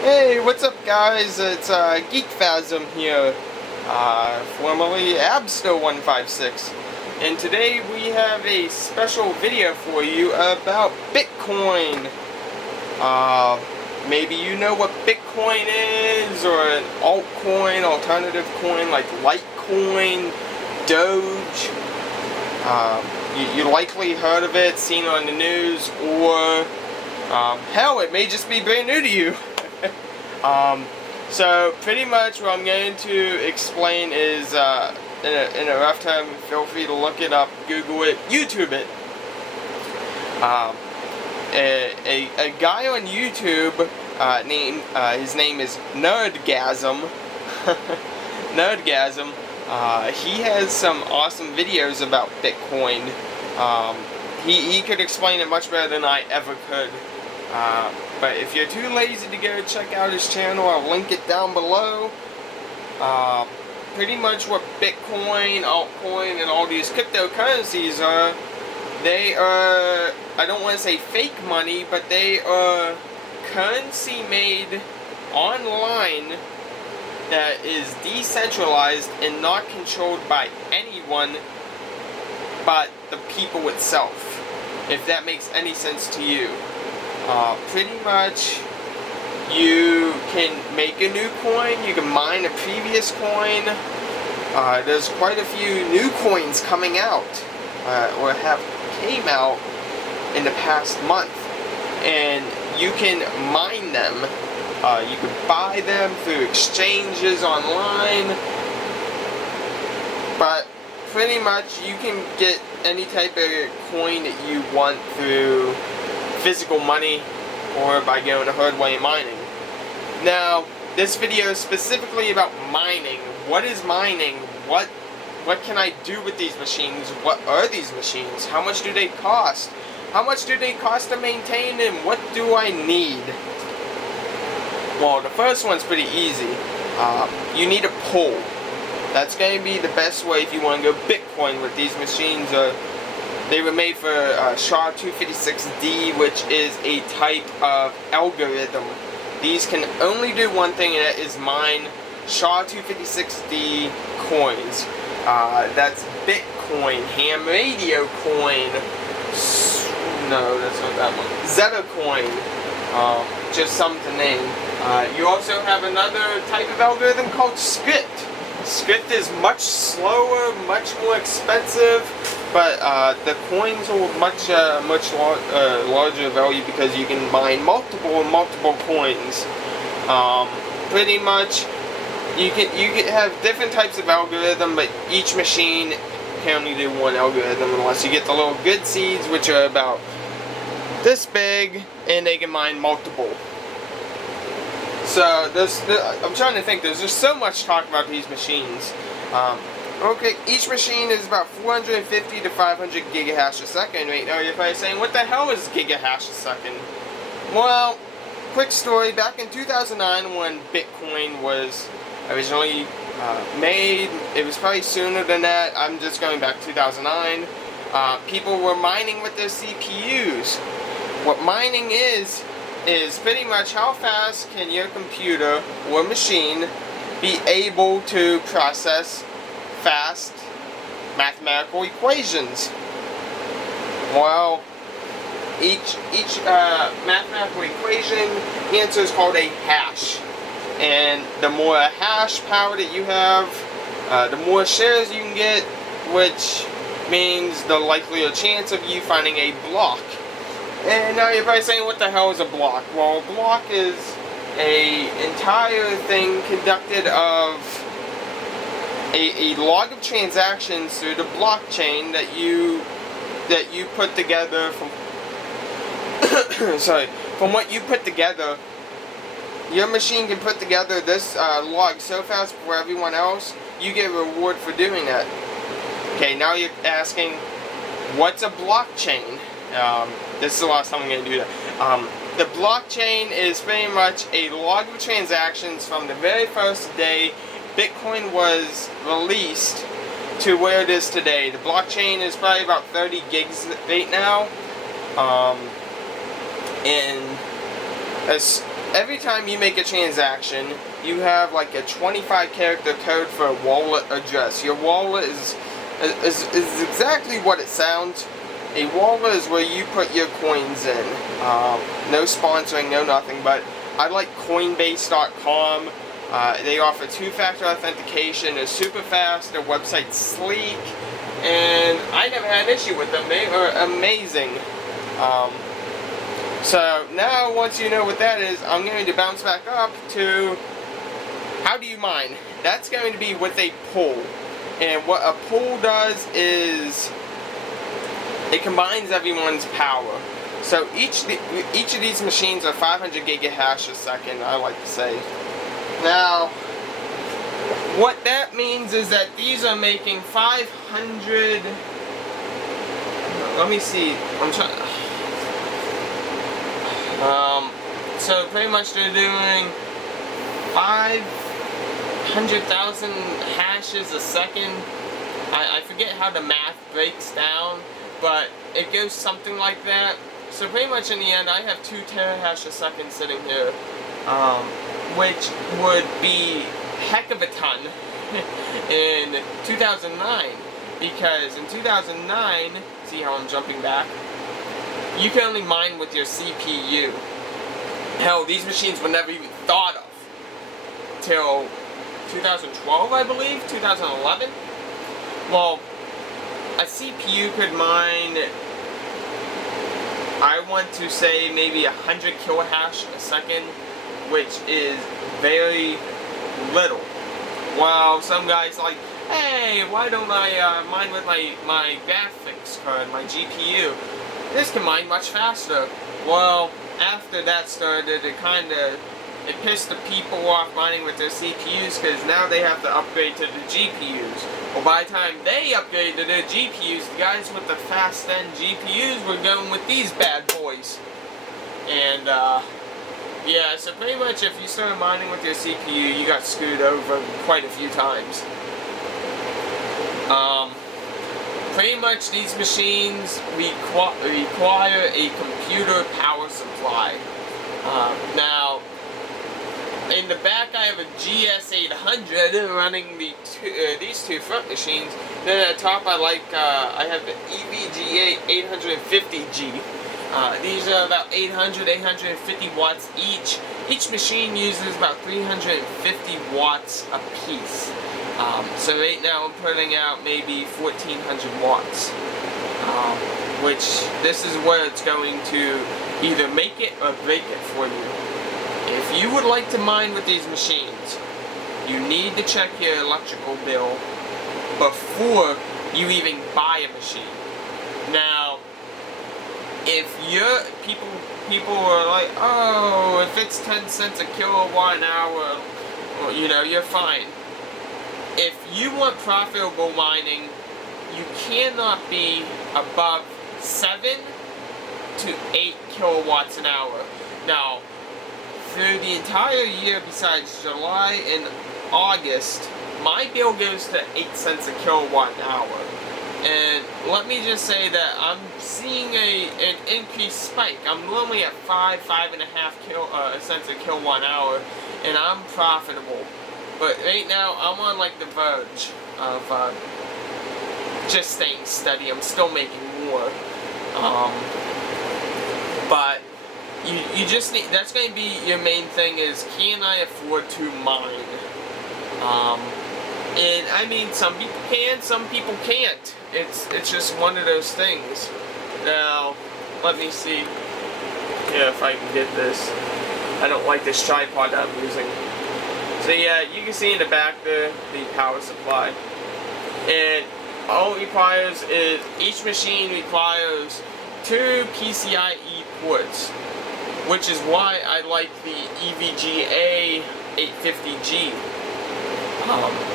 Hey, what's up guys? It's GeekPhasm here, formerly Absto156, and today we have a special video for you about Bitcoin. Maybe you know what Bitcoin is, or an altcoin, alternative coin like Litecoin, Doge. You likely heard of it, seen it on the news, or hell, it may just be brand new to you. So pretty much what I'm going to explain is, in a rough term, feel free to look it up, Google it, YouTube it. A guy on YouTube, his name is Nerdgasm. Nerdgasm. He has some awesome videos about Bitcoin. He could explain it much better than I ever could. But if you're too lazy to go check out his channel, I'll link it down below. Pretty much what Bitcoin, altcoin, and all these cryptocurrencies are, they are, I don't want to say fake money, but they are currency made online that is decentralized and not controlled by anyone but the people itself, if that makes any sense to you. Pretty much, you can make a new coin, you can mine a previous coin. There's quite a few new coins coming out, or have came out in the past month, and you can mine them. You can buy them through exchanges online, but pretty much you can get any type of coin that you want through physical money or by going a hard way mining. Now, this video is specifically about mining. What is mining? What can I do with these machines? What are these machines? How much do they cost? How much do they cost to maintain, and what do I need? Well, the first one's pretty easy. You need a pool. That's going to be the best way if you want to go Bitcoin with these machines. They were made for SHA-256D, which is a type of algorithm. These can only do one thing, and that is mine SHA-256D coins. That's Bitcoin, ham radio coin. No, that's not that one. Litecoin, just something to name. You also have another type of algorithm called script. Script is much slower, much more expensive, but the coins are much larger value because you can mine multiple coins. Pretty much, you can have different types of algorithm, but each machine can only do one algorithm unless you get the little good seeds, which are about this big, and they can mine multiple. So I'm trying to think. There's just so much talk about these machines. Okay, each machine is about 450 to 500 gigahash a second. Right now, you're probably saying, "What the hell is gigahash a second?" Well, quick story. Back in 2009, when Bitcoin was originally made, it was probably sooner than that. I'm just going back to 2009. People were mining with their CPUs. What mining is pretty much how fast can your computer or machine be able to process fast mathematical equations. Well, each mathematical equation answer is called a hash, and the more hash power that you have, the more shares you can get, which means the likelier chance of you finding a block. And now you're probably saying, what the hell is a block? Well, a block is an entire thing conducted of a log of transactions through the blockchain that you put together from from what you put together. Your machine can put together this log so fast for everyone else, you get a reward for doing that. Okay, now you're asking, what's a blockchain? This is the last time I'm going to do that. The blockchain is pretty much a log of transactions from the very first day Bitcoin was released to where it is today. The blockchain is probably about 30 gigs right now. And as every time you make a transaction, you have like a 25-character code for a wallet address. Your wallet is exactly what it sounds. A wallet is where you put your coins in. No sponsoring, no nothing, but I like Coinbase.com. They offer two-factor authentication. They're super fast. Their website's sleek, and I never had an issue with them. They are amazing. So now, once you know what that is, I'm going to bounce back up to how do you mine. That's going to be with a pool, and what a pool does is it combines everyone's power. So each of these machines are 500 gigahash a second, I like to say. Now, what that means is that these are making 500. Let me see. I'm trying. So pretty much they're doing 500,000 hashes a second. I forget how the math breaks down, but it goes something like that. So pretty much in the end, I have 2 terahash a second sitting here, which would be heck of a ton in 2009, because in 2009, see how I'm jumping back? You can only mine with your CPU. Hell, these machines were never even thought of till 2012, I believe, 2011. Well, a CPU could mine, I want to say maybe 100 kilohash a second, which is very little. While some guys like, hey, why don't I mine with my graphics card, my GPU? This can mine much faster. Well, after that started, it pissed the people off mining with their CPUs, because now they have to upgrade to the GPUs. Well, by the time they upgraded to their GPUs, the guys with the fast-end GPUs were going with these bad boys. And, yeah, so pretty much if you started mining with your CPU, you got screwed over quite a few times. Pretty much these machines require a computer power supply. Now, in the back I have a GS800 running these two front machines. Then at the top I have the EVGA 850G. These are about 850 watts each. Each machine uses about 350 watts a piece. So right now I'm putting out maybe 1400 watts, which this is where it's going to either make it or break it for you. If you would like to mine with these machines, you need to check your electrical bill before you even buy a machine. Now, if people are like, oh, if it's 10 cents a kilowatt an hour, well, you know, you're fine. If you want profitable mining, you cannot be above 7 to 8 kilowatts an hour. Now, through the entire year besides July and August, my bill goes to 8 cents a kilowatt an hour. And let me just say that I'm seeing an increased spike. I'm normally at 5.5 cents a kilowatt an hour, and I'm profitable. But right now, I'm on like the verge of just staying steady. I'm still making more. But you just need, that's going to be your main thing, is can I afford to mine? And I mean, some people can, some people can't. It's just one of those things. Now, let me see if I can get this. I don't like this tripod that I'm using. So yeah, you can see in the back the power supply. And all it requires is, each machine requires 2 PCIe ports, which is why I like the EVGA 850G.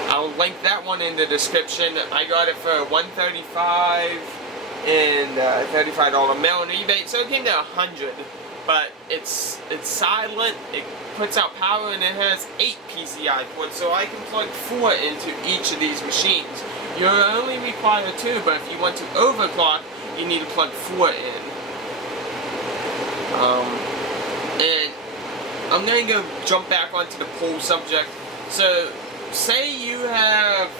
I'll link that one in the description. I got it for $135 and $35 mail on eBay, so it came to $100. But it's silent, it puts out power, and it has 8 PCI ports, so I can plug 4 into each of these machines. You only require 2, but if you want to overclock, you need to plug 4 in. And I'm going to go jump back onto the poll subject. So, say you have,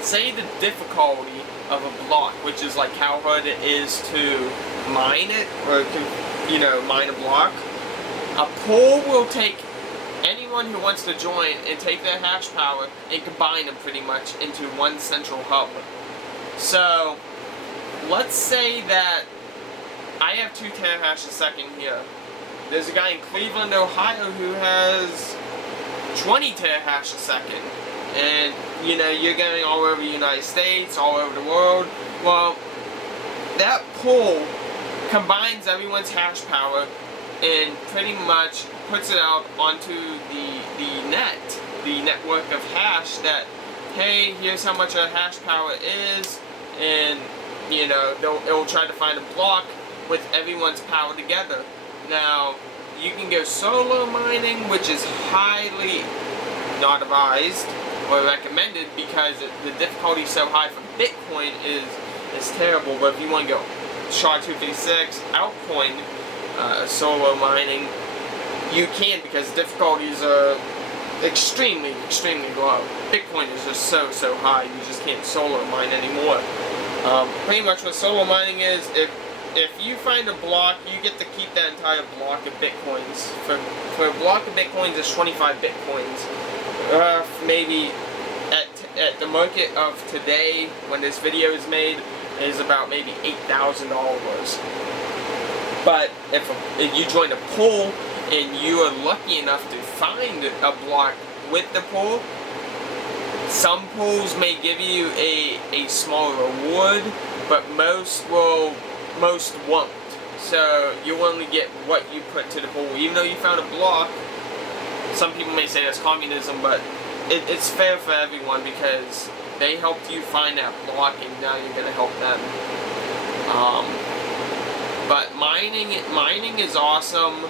say the difficulty of a block, which is like how hard it is to mine it, or to, you know, mine a block. A pool will take anyone who wants to join and take their hash power and combine them pretty much into one central hub. So, let's say that I have 2 terahash a second here. There's a guy in Cleveland, Ohio who has 20 terahash a second. And, you know, you're going all over the United States, all over the world. Well, that pool combines everyone's hash power and pretty much puts it out onto the network of hash that, hey, here's how much our hash power is, and, you know, it'll try to find a block with everyone's power together. Now, you can go solo mining, which is highly not advised or recommended because the difficulty so high for Bitcoin is terrible. But if you want to go SHA-256, Altcoin, solo mining, you can, because difficulties are extremely, extremely low. Bitcoin is just so high, you just can't solo mine anymore. Pretty much what solo mining is, if you find a block, you get to keep that entire block of Bitcoins. For a block of Bitcoins, it's 25 Bitcoins. Maybe at the market of today, when this video is made, is about maybe $8,000. But if you join a pool and you are lucky enough to find a block with the pool, some pools may give you a small reward, but most won't. So you only get what you put to the pool. Even though you found a block, some people may say that's communism, but it's fair for everyone because they helped you find that block and now you're going to help them. But mining is awesome.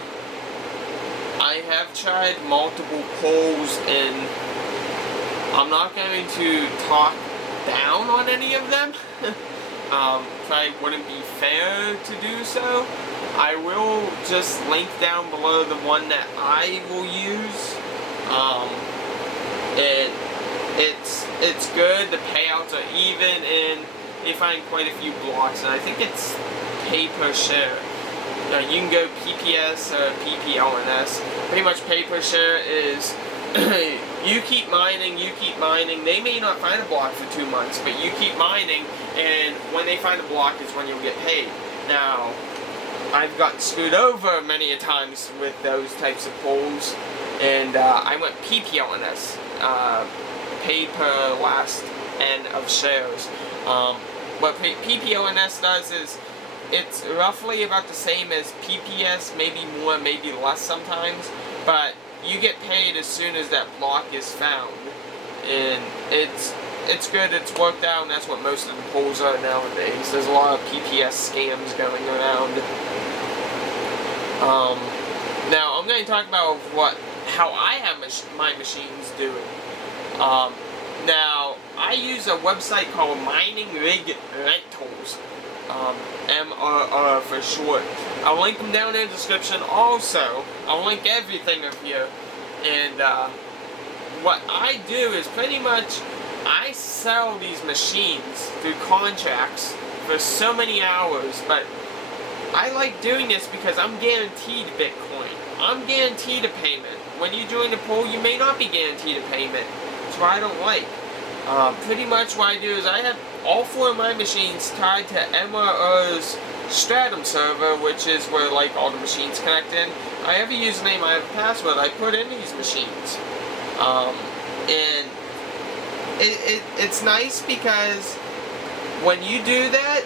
I have tried multiple polls, and I'm not going to talk down on any of them. Probably wouldn't be fair to do so. I will just link down below the one that I will use. It's good. The payouts are even, and you find quite a few blocks, and I think it's pay per share. You can go PPS or PPLNS. Pretty much pay per share is you keep mining. They may not find a block for 2 months, but you keep mining, and when they find a block is when you'll get paid. Now, I've gotten screwed over many a times with those types of polls, and I went PPLNS, pay per last N of shares. What PPLNS does is it's roughly about the same as PPS, maybe more, maybe less sometimes, but you get paid as soon as that block is found, and it's good, it's worked out, and that's what most of the polls are nowadays. There's a lot of PPS scams going around. Now I'm going to talk about how I have my machines doing. Now I use a website called Mining Rig Rentals. MRR for short. I'll link them down in the description. Also, I'll link everything up here. And what I do is pretty much I sell these machines through contracts for so many hours, but I like doing this because I'm guaranteed Bitcoin. I'm guaranteed a payment. When you join the pool, you may not be guaranteed a payment. That's what I don't like. Pretty much what I do is I have all 4 of my machines tied to MRR's Stratum server, which is where like all the machines connect in. I have a username, I have a password I put in these machines. And it's nice because when you do that,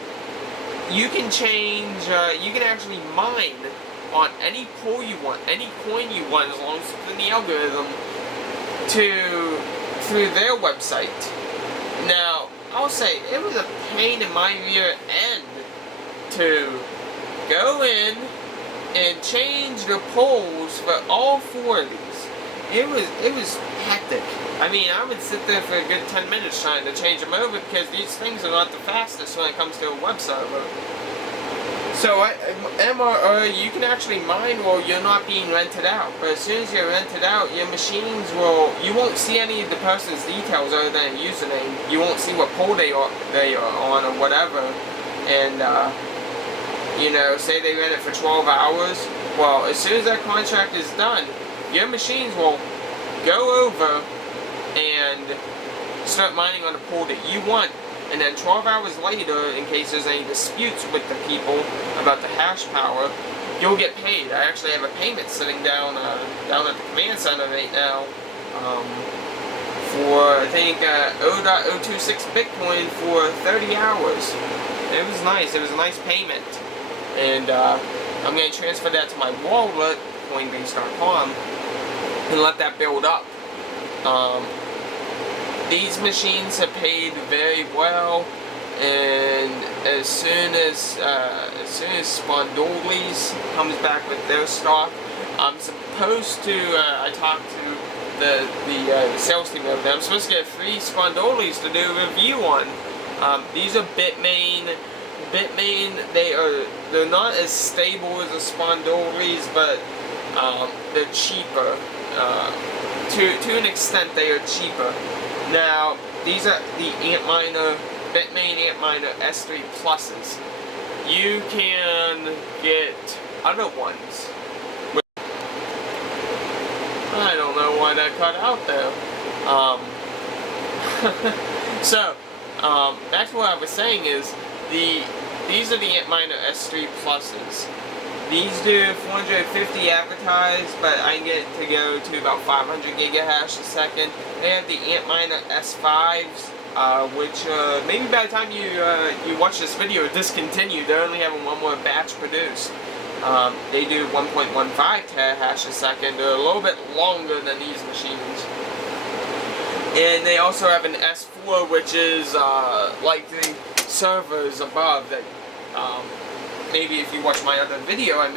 you can change, you can actually mine on any pool you want, any coin you want, as long as it's in the algorithm, through their website. Now, I'll say, it was a pain in my rear end to go in and change the polls for all 4 of these. It was hectic. I mean, I would sit there for a good 10 minutes trying to change them over because these things are not the fastest when it comes to a web server. So MRO, you can actually mine while you're not being rented out. But as soon as you're rented out, your machines you won't see any of the person's details other than a username. You won't see what pool they are on or whatever. And, you know, say they rent it for 12 hours. Well, as soon as that contract is done, your machines will go over and start mining on the pool that you want. And then 12 hours later, in case there's any disputes with the people about the hash power, you'll get paid. I actually have a payment sitting down at the command center right now for, I think, 0.026 Bitcoin for 30 hours. It was nice. It was a nice payment. And I'm going to transfer that to my wallet, Coinbase.com, and let that build up. These machines have paid very well, and as soon as Spondoolies comes back with their stock, I'm supposed to. I talked to the sales team over there. I'm supposed to get 3 Spondoolies to do a review on. These are Bitmain. They're not as stable as the Spondoolies, but they're cheaper. To an extent, they are cheaper. Now, these are the Bitmain Antminer S3 Pluses. You can get other ones. I don't know why that cut out there. So, back to what I was saying is, these are the Antminer S3 Pluses. These do 450 advertised, but I can get it to go to about 500 gigahash a second. They have the Antminer S5s, which maybe by the time you watch this video, discontinued. They're only having one more batch produced. They do 1.15 terahash a second. They're a little bit longer than these machines. And they also have an S4, which is like the servers above that. Maybe if you watch my other video I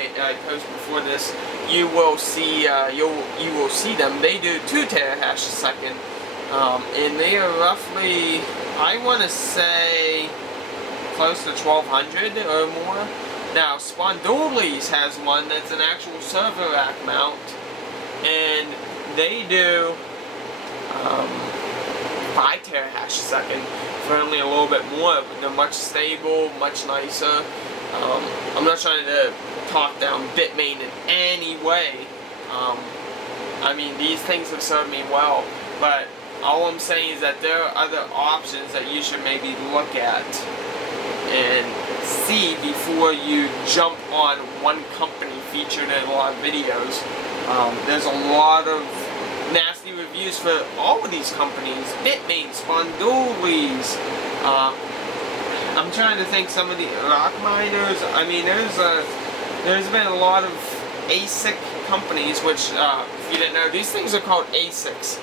posted before this, you will see you will see them. They do 2 terahash a second, and they are roughly, I want to say, close to 1200 or more. Now, Spondoolies has one that's an actual server rack mount, and they do 5 terahash a second for only a little bit more, but they're much stable, much nicer. I'm not trying to talk down Bitmain in any way. I mean, these things have served me well, but all I'm saying is that there are other options that you should maybe look at and see before you jump on one company featured in a lot of videos. There's a lot of nasty reviews for all of these companies. Bitmain, Spondoolies, I'm trying to think some of the rock miners. I mean, there's been a lot of ASIC companies, which, if you didn't know, these things are called ASICs.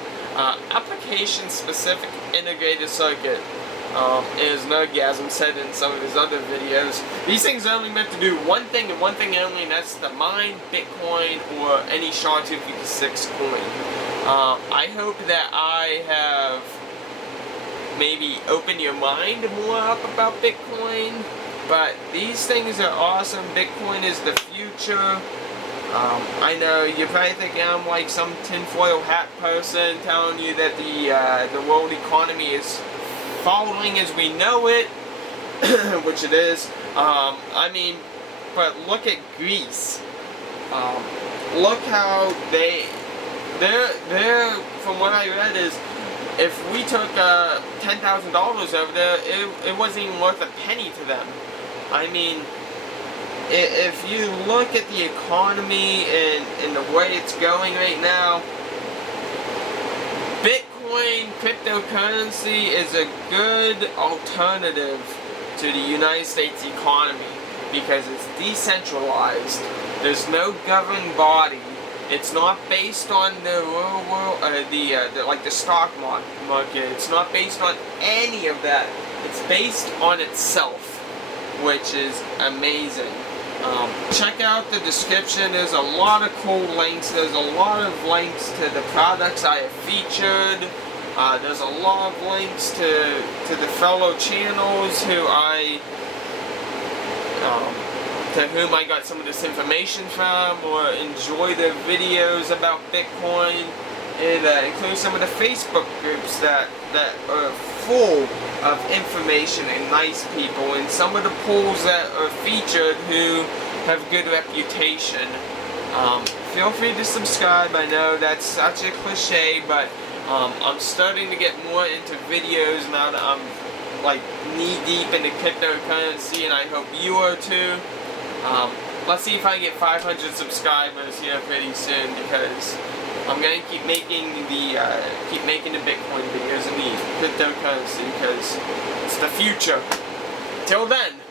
Application Specific Integrated Circuit. As Nerdgasm said in some of his other videos, these things are only meant to do one thing and one thing only, and that's to mine Bitcoin or any SHA-256 coin. I hope that I have maybe open your mind more up about Bitcoin, but these things are awesome. Bitcoin is the future. I know you're probably thinking I'm like some tinfoil hat person telling you that the world economy is falling as we know it, which it is. I mean, but look at Greece. Look how they're from what I read is, if we took $10,000 over there, it wasn't even worth a penny to them. I mean, if you look at the economy and the way it's going right now, Bitcoin cryptocurrency is a good alternative to the United States economy because it's decentralized. There's no governing body. It's not based on the real world, like the stock market. It's not based on any of that. It's based on itself, which is amazing. Check out the description. There's a lot of cool links. There's a lot of links to the products I have featured. There's a lot of links to the fellow channels who to whom I got some of this information from, or enjoy the videos about Bitcoin. It includes some of the Facebook groups that are full of information and nice people, and some of the polls that are featured who have good reputation. Feel free to subscribe. I know that's such a cliche, but I'm starting to get more into videos now that I'm like knee deep into cryptocurrency, and I hope you are too. Let's see if I can get 500 subscribers here pretty soon, because I'm gonna keep making the Bitcoin videos and the cryptocurrency, because it's the future. Till then.